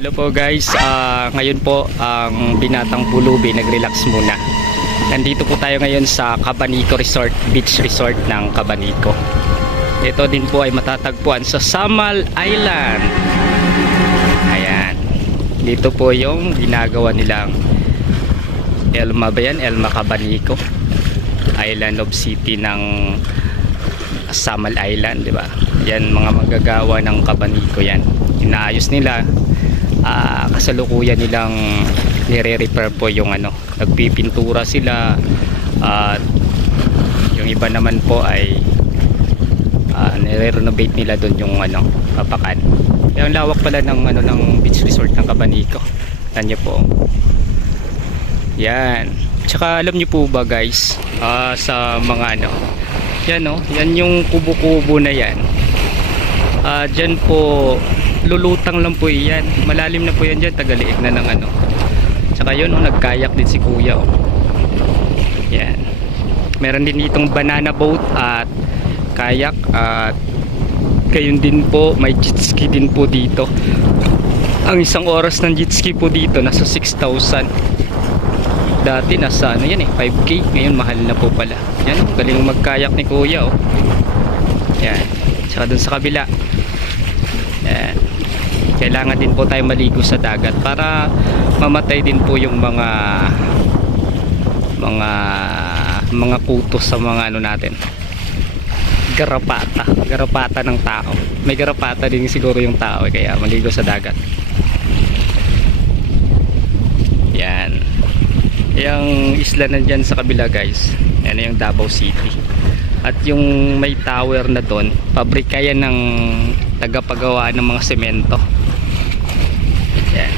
Hello po guys, ngayon po ang Binatang Pulubi nag-relax muna. Nandito po tayo ngayon sa Cabanico Resort, Beach Resort ng Cabanico. Ito din po ay matatagpuan sa Samal Island. Ayan, dito po yung ginagawa nilang Elma ba yan? Elma Cabanico, Island of City ng Samal Island, di ba? Yan mga magagawa ng Cabanico yan. Inaayos nila. Kasalukuyan nilang nire-repair po yung nagpipintura sila at yung iba naman po ay nire-renovate nila doon yung papakan. Yung lawak pala ng beach resort ng Cabanico. Yan po. Yan. Tsaka alam niyo po ba guys, sa mga yan yan yung kubo-kubo na yan. Diyan po lulutang lang po yan. Malalim na po yan dyan. Tagaliig na ng Tsaka yun nagkayak din si kuya Yan. Meron din ditong banana boat at kayak at gayon din po may jet ski din po dito. Ang isang oras ng jet ski po dito nasa 6,000. Dati nasa yan 5K. Ngayon mahal na po pala. Yan, galing magkayak ni kuya Yan. Tsaka dun sa kabila. Yan. Kailangan din po tayo maligo sa dagat para mamatay din po yung mga kutos sa mga natin. Garapata ng tao. May garapata din siguro yung tao kaya maligo sa dagat. Yan. Yung isla na dyan sa kabila guys. Yan yung Davao City. At yung may tower na doon, pabrika yan ng tagapagawa ng mga semento. Yan.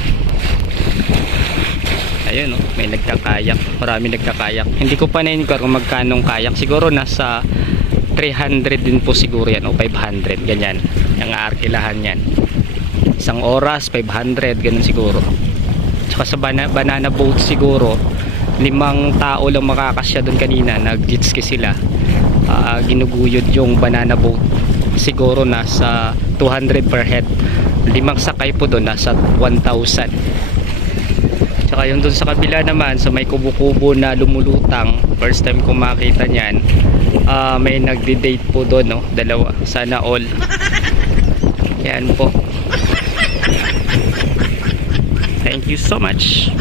Ayun may nagkakayak. Marami nagkakayak. Hindi ko pa na-inquire kung magkano kayak. Siguro nasa 300 din po siguro yan o 500 ganyan. Yung arkilahan yan. Isang oras 500 ganun siguro. Tsaka sa banana boat siguro 5 tao lang makakasya doon kanina. Nag-jet ski sila. Ginuguyod yung banana boat. Siguro nasa 200 per head. 5 sakay po doon nasa 1,000. Tsaka yung doon sa kabila naman sa may kubo-kubo na lumulutang, first time ko makita niyan. May nagde-date po doon dalawa. Sana all. Yan po. Thank you so much.